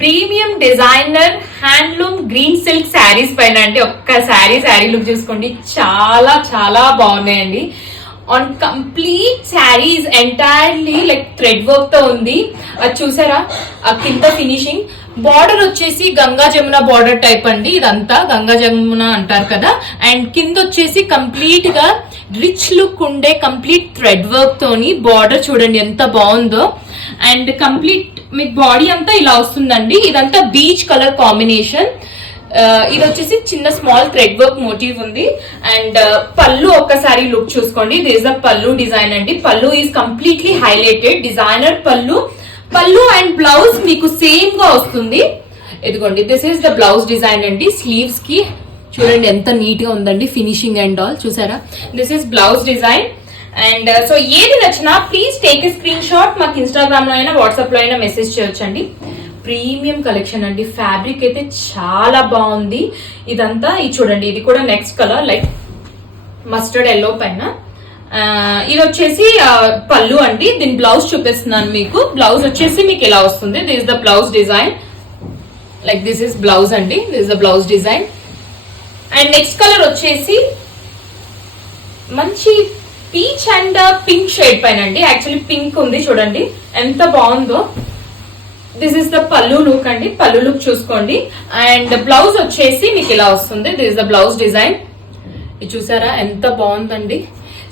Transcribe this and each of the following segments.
Premium designer handloom green silk saris పైన అంటే ఒక్క శారీ లుక్ చూసుకోండి, చాలా చాలా బాగున్నాయండి. On complete saris entirely like thread work తో ఉంది. అది చూసారా ఆ కింద ఫినిషింగ్. బార్డర్ వచ్చేసి గంగా జమున బార్డర్ టైప్ అండి, ఇదంతా గంగా జమున అంటారు కదా. అండ్ కింద వచ్చేసి కంప్లీట్ గా రిచ్ లుక్ ఉండే కంప్లీట్ థ్రెడ్ వర్క్ తోని బార్డర్ చూడండి ఎంత బాగుందో. అండ్ కంప్లీట్ మీకు బాడీ అంతా ఇలా వస్తుందండి. ఇదంతా బీచ్ కలర్ కాంబినేషన్. ఇది వచ్చేసి చిన్న స్మాల్ థ్రెడ్ వర్క్ మోటివ్ ఉంది. అండ్ పళ్ళు ఒక్కసారి లుక్ చూసుకోండి. దిస్ ద పళ్ళు డిజైన్ అండి. పళ్ళు ఈజ్ కంప్లీట్లీ హైలైటెడ్ డిజైనర్ పళ్ళు అండ్ బ్లౌజ్ మీకు సేమ్ గా వస్తుంది. ఇదిగోండి this is the blouse design అండి. స్లీవ్స్ కి చూడండి ఎంత నీట్ గా ఉందండి ఫినిషింగ్ అండ్ ఆల్ చూసారా. This is blouse design. And so ఏది నచ్చినా please take a screen shot. మాకు ఇన్స్టాగ్రామ్ లో అయినా వాట్సాప్ లో అయినా మెసేజ్ చేయొచ్చండి. ప్రీమియం కలెక్షన్ అండి. ఫ్యాబ్రిక్ అయితే చాలా బాగుంది. ఇదంతా ఇది చూడండి, ఇది కూడా next colour like mustard yellow పైన. ఇది వచ్చేసి పళ్ళు అండి. దీని బ్లౌజ్ చూపిస్తున్నాను మీకు. బ్లౌజ్ వచ్చేసి మీకు ఇలా వస్తుంది. This the blouse design like this is blouse అండి. This the blouse design. And next colour వచ్చేసి మంచి పీచ్ అండ్ పింక్ షేడ్ పైన అండి. యాక్చువల్లీ పింక్ ఉంది చూడండి ఎంత బాగుందో. దిస్ ఇస్ ద పళ్ళు లుక్ అండి. పళ్ళు లుక్ చూసుకోండి. అండ్ బ్లౌజ్ వచ్చేసి మీకు ఇలా వస్తుంది. This the blouse design. ఇది చూసారా ఎంత బాగుందండి.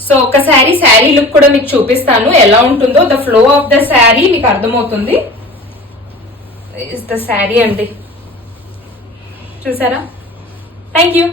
సో ఒక శారీ లుక్ కూడా మీకు చూపిస్తాను ఎలా ఉంటుందో. The flow of the sari మీకు అర్థమవుతుంది. ఇస్ ద శారీ అండి చూసారా. Thank you.